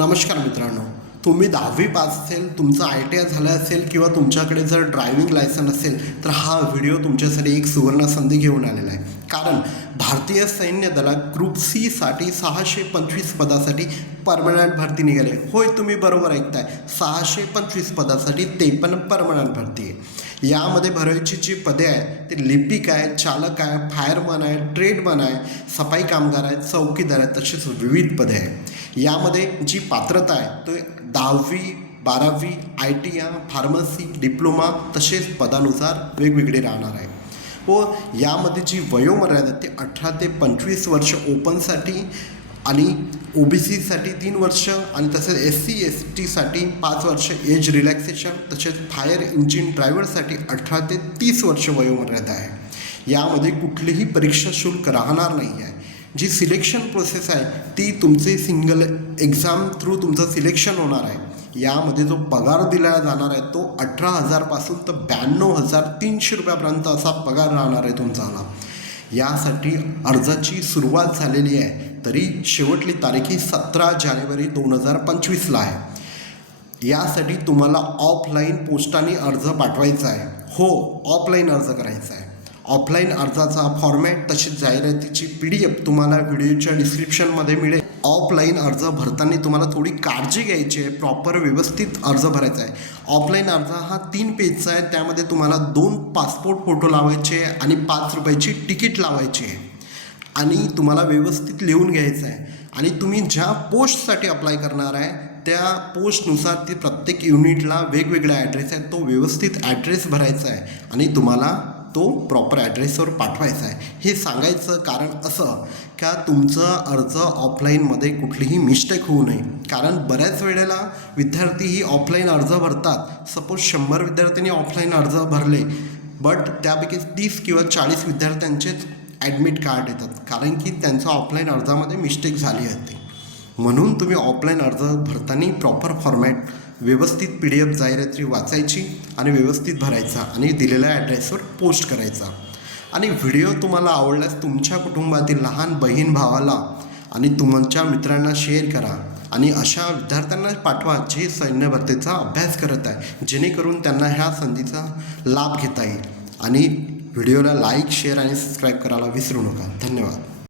नमस्कार मित्रांनो, तुम्ही 10वी पास असेल, तुमचं ITI झालं असेल किंवा तुमच्याकडे जर ड्रायव्हिंग लायसन असेल तर हा व्हिडिओ तुमच्यासाठी एक सुवर्ण संधी घेऊन आलेला आहे. कारण भारतीय सैन्य दलात ग्रुप सी साठी 625 पदासाठी परमनंट भरती निघाली. होय, तुम्ही बरोबर ऐकताय, 625 पदासाठी ते पण परमनंट भरती आहे. यामध्ये भरायची जी पदे आहे ते लिपिक आहे, चालक आहे, फायरमन आहे, ट्रेडमन आहे, सफाई कामगार आहेत, चौकीदार आहेत, तसेच विविध पदे आहेत. यामध्ये जी पात्रता आहे तो 10वी 12वी ITI फार्मसी डिप्लोमा तसेच पदानुसार वेगवेगळे राहणार आहे. व यामध्ये जी वयोमर्यादा ते 18 ते 25 वर्ष ओपनसाठी आणि OBCसाठी 3 वर्ष आणि तसेच SC STसाठी 5 वर्ष एज रिलॅक्सेशन, तसेच फायर इंजिन ड्रायव्हरसाठी 18 ते 30 वर्ष वयोमर्यादा आहे. यामध्ये कुठलेही परीक्षा शुल्क राहणार नाही आहे. जी सिलेक्शन प्रोसेस आहे ती तुमचे सिंगल एक्झाम थ्रू तुमचं सिलेक्शन होणार आहे. यामध्ये जो पगार दिला जाणार आहे तो 18,000पासून तर 92,300 रुपयापर्यंत असा पगार राहणार आहे तुमचा. यासाठी अर्जाची सुरुवात झालेली आहे, तरी शेवटली तारीख ही 17 जानेवारी 2025 आहे. यासाठी तुम्हाला ऑफलाईन पोस्टाने अर्ज पाठवायचा आहे. हो, ऑफलाईन अर्ज करायचा आहे. ऑफलाईन अर्जाचा फॉर्मॅट तसेच जाहिरातीची PDF तुम्हाला व्हिडिओच्या डिस्क्रिप्शनमध्ये मिळेल. ऑफलाईन अर्ज भरताना तुम्हाला थोडी काळजी घ्यायची आहे, प्रॉपर व्यवस्थित अर्ज भरायचा आहे. ऑफलाईन अर्ज हा 3 पेजचा आहे. त्यामध्ये तुम्हाला 2 पासपोर्ट फोटो लावायचे आणि 5 रुपयाची तिकीट लावायची आहे आणि तुम्हाला व्यवस्थित लिहून घ्यायचं आहे. आणि तुम्ही ज्या पोस्टसाठी अप्लाय करणार आहे त्या पोस्टनुसार ती प्रत्येक युनिटला वेगवेगळा ॲड्रेस आहे, तो व्यवस्थित ॲड्रेस भरायचा आहे आणि तुम्हाला तो प्रॉपर ॲड्रेसवर पाठवायचा आहे. हे सांगायचं कारण असं का तुमचं अर्ज ऑफलाईनमध्ये कुठलीही मिस्टेक होऊ नये. कारण बऱ्याच वेळेला विद्यार्थी ही ऑफलाईन अर्ज भरतात. सपोज 100 विद्यार्थ्यांनी ऑफलाईन अर्ज भरले, बट त्यापैकी 30 किंवा 40 विद्यार्थ्यांचेच ॲडमिट कार्ड येतात, कारण की त्यांचा ऑफलाईन अर्जामध्ये मिस्टेक झाली होती. म्हणून तुम्ही ऑफलाईन अर्ज भरताना प्रॉपर फॉर्मॅट व्यवस्थित PDF जाहिराती वाचायची आणि व्यवस्थित भरायचा आणि दिलेल्या ॲड्रेसवर पोस्ट करायचा. आणि व्हिडिओ तुम्हाला आवडल्यास तुमच्या कुटुंबातील लहान बहीण भावाला आणि तुमच्या मित्रांना शेअर करा आणि अशा विद्यार्थ्यांना पाठवा जे सैन्य भरतीचा अभ्यास करत आहे, जेणेकरून त्यांना ह्या संधीचा लाभ घेता येईल. आणि व्हिडिओला लाईक, शेअर आणि सबस्क्राईब करायला विसरू नका. धन्यवाद.